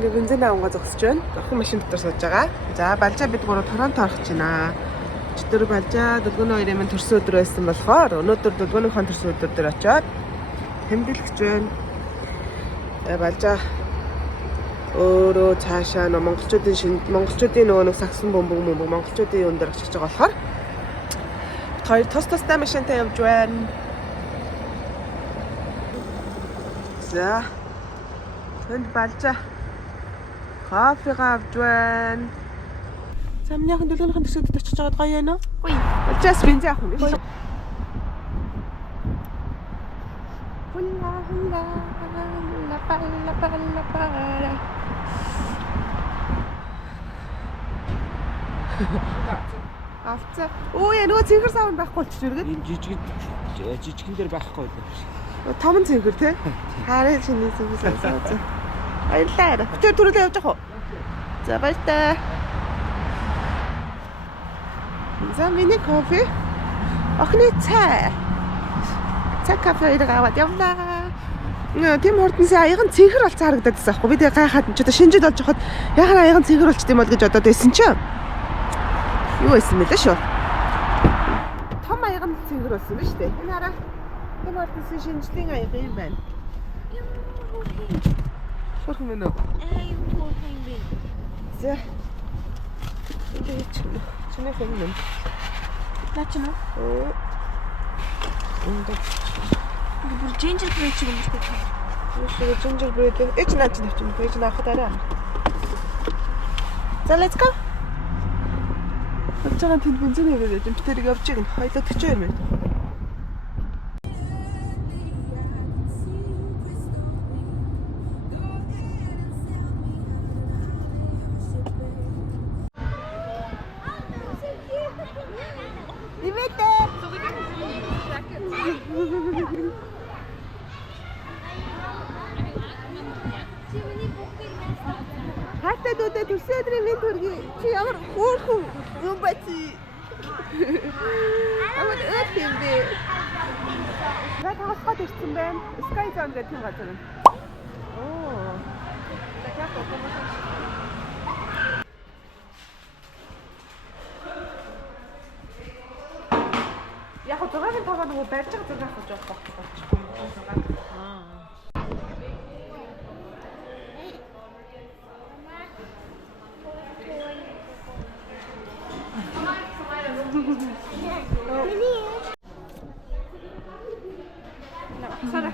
Ингээ бензин авгаа зогсож байна. Охин машин дотор сууж байгаа. За балжаа бид гурав Торонто орох гэж байна. Өчтөр балжаа дөлгөөний хоёрын минь төрсөн өдөр байсан болохоор өнөөдөр дөлгөөнийхөө төрсөн өдөр дээр очиод тэмдэглэж байна. Балжаа өөрөө цаашаа монголчуудын нөгөө нэг саксон бөмбөг монголчуудын юм дээр очиж байгаа болохоор хоёр тустай машинтай явж байна. За тэнд балжаа кофега авч байна. За минийхэн дөлгөөнийхэн төсөөдөд очиж байгаад гоё яана уу? Гоё. Балжаас бензин авах юм биш үү? Авцаа. Оо яа нөгөө цэнхэр савн байхгүй болчих үргээд. Энэ жижигэн дээр байхгүй байлаа. Том цэнхэр тий? Харин шиний цэнхэр савн. Баярлалаа. Бүтээр түрүүлээ явж явах уу? За баярлалаа. За миний кофе. Охины цай. Цай кофе аваад явнаа. Тэм хурднаас аяган цэнхэр болцоо харагдаад байсан байхгүй. Би тэгээ гайхаад ч одоо шинжид болж хахад яхаа аяган цэнхэр болчт юм бол гэж бодоод байсан чинь. Юу байсан мэлээ шүү. Том аяган цэнхэр болсон биз дээ. Энэ хараа. Тэм хурднаас шинжлийн аяга юм байна. Хурх мөн үү? Юм хурхан бэ. За. Энэ чиний хэн юм? Начна. Энд Бүр gingerbread шиг юм шиг байна. юу gingerbread эч наач навч юм. Эч наахад арай. За let's go. Очоо тэнд бензин хийгээд юм. Битэрийг явж гин. Хоёлоо 42 минут. Хатаа дүүдээ төрсөн өдрийн минь төргий. Чи ямар хөөрхөн юм бэ чи? Амар өөд юм бэ. Наа таасгаад ирсэн байна. Sky Zone гэдэг юм газар. Оо. Дахиад оомоо. Яг зургийн таваа нөгөө барьж байгаа зураг авах гэж болчихгүй юм. Sarah.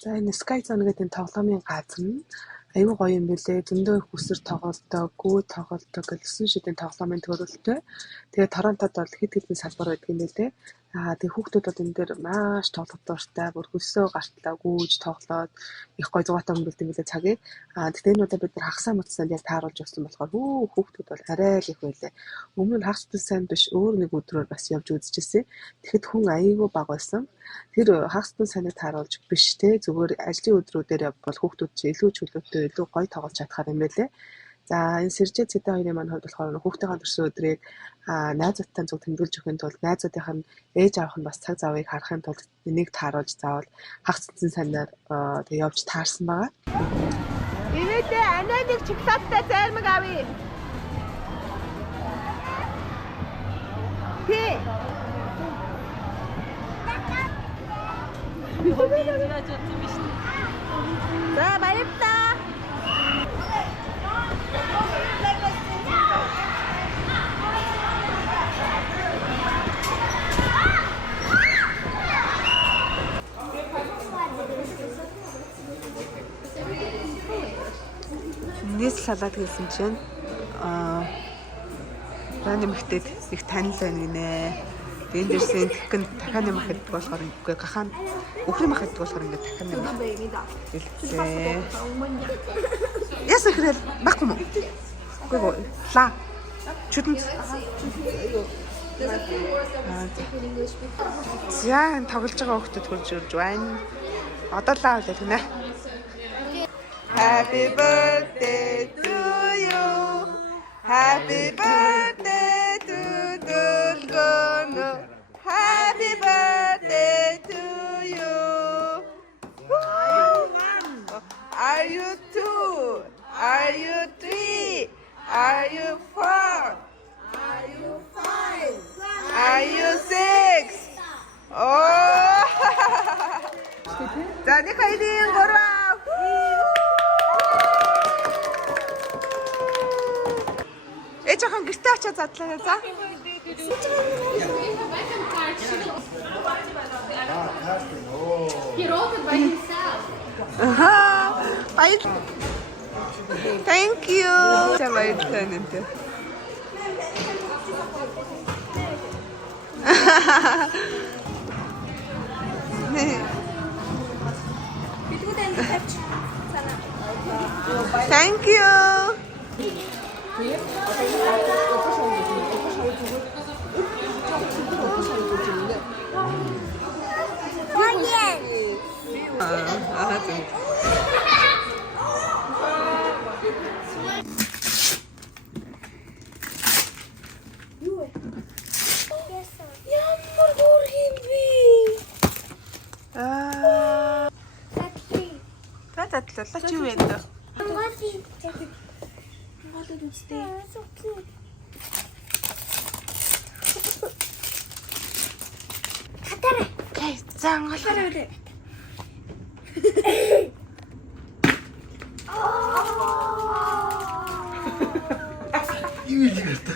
За энэ Sky Zone гэдэг тоглоомын газар нь аюу гоё юм бэлээ. Зөндөө их үсэр тоглолтоо, гүү тоглолтоо гэсэн шидийн тоглоомын төрөлтөө. Тэгээ Торонтод бол хэд хэдэн салбар байдаг юм бэлээ. Тэгээ хүүхдүүд бол энэ дээр маш тоглох дуртай, бүр хөлсөө гартлаа гүүж тоглоод их гоё зугаатай өнгөрүүлдэг юм бэлээ цагийг. Тэгтээ энэ удаа бид нар хагасаа мөцсөнд яг тааруулж явсан болохоор хүүхдүүд бол арай л их байлаа. Өмнө нь хагас сайн биш өөр нэг өдрөөр бас явж үзчихсэн. Тэгэхэд хүн аюу бага байсан. Тэр хагас сайныг тааруулж биш те зүгээр ажлын өдрүүдээр бол хүүхдүүд чи илүү чөлөөтэй илүү гоё тоглож чадхаар юм байлээ. За энэ Сэржээ Цэдэ хоёрын маань хувьд болохоор хүүхдийн төрсөн өдрийг найзуудтай зөв тэмдэглэж өгөхийн тулд найзуудынх нь ээж авах нь бас цаг завыг харахын тулд энийг тааруулж заавал хагас сайнаар тэг явж таарсан байгаа. Ивэдэ ананыг чоколадтай зайлмаг авъя. Тий. За баярлалаа. Нийс салаад хийсэн чинь Рани мэгтэд их танил байна гинэ. Тэгээд дэрсэн тэгхэн дахиад юм хэд болохоор үгүй гахаан өхрийн мах гэдэг болохоор ингээд дахин юм. Хэлээ. Ясаа хэрэг баггүй мó. Үгүй лаа. Чүдэнд. За энэ тоглож байгаа хүүхдүүд хурж ирж байна. Одоо лаа үлээ гинэ. Happy birthday to you. Happy birthday to Dulgonu. Happy birthday to you. Are you 2? Are you 3? Are you 4? Are you 5? Are you 6? Oh! Jadi kainin korang. Жоохон гэртээ очиж задлаа за. He wrote it by himself. Баярлалаа. Thank you. За баярлалаа нэнтэй. Thank you. Ямар хөөрхөн би. Татлаа чи юу вэ? Надад үстэй. Хатараа. Зан Хатараа. Юу юм бэ?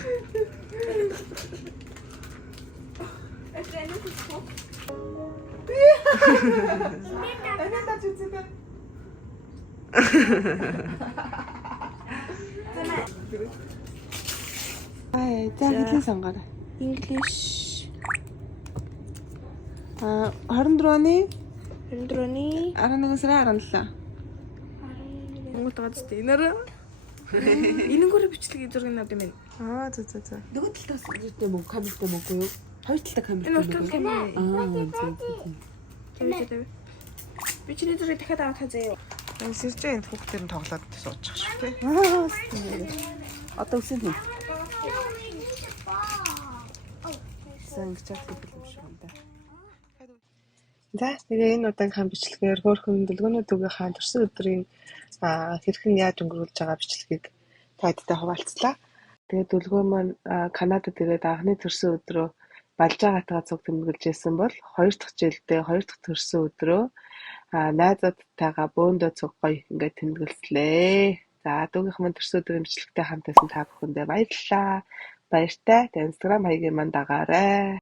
За хэлээ сонгоорой. English 24-ны 24-ны 11 сарын 17. Монгол гаадтай. Энэгээр бичлэг зургийг авд юм байна. За. Нөгөө талаас зүйтэй мөн камертай мөнгөө юу? Хоёр талтай камертай Энэ мөнгөө. уртал камер. Зүй. Тэвээ. Би чиний зургийг дахиад аваад хазаа. Энэ сэржээ энэ хүүхдэр нь тоглоод суучих шүү дээ. Одоо үсэн хин. Сонгож чаддаг юм шиг байна. За тэгээ энэ удаагийн бичлэгээр хөөрхөн дэлгөөнүүд үгийн төрсөн өдрийн хэрхэн яаж өнгөрүүлж байгаа бичлэгийг таадтай хуваалцлаа. Тэгээд дүлгөө маань Канадад ирээд анхны төрсөн өдрөө Балжаагатаа цуг тэмдэглэж байсан бол хоёр дахь жилдээ хоёр дахь төрсөн өдрөө найзуудтайгаа бөөндөө цуг гоё ингээд тэмдэглэлээ. За дүүгийнх маань төрсөн өдрийн бичлэгтэй хамт байсан та бүхэндээ баярлалаа. Баяртай. Тэгээд Instagram хаягийн маань дагаарай.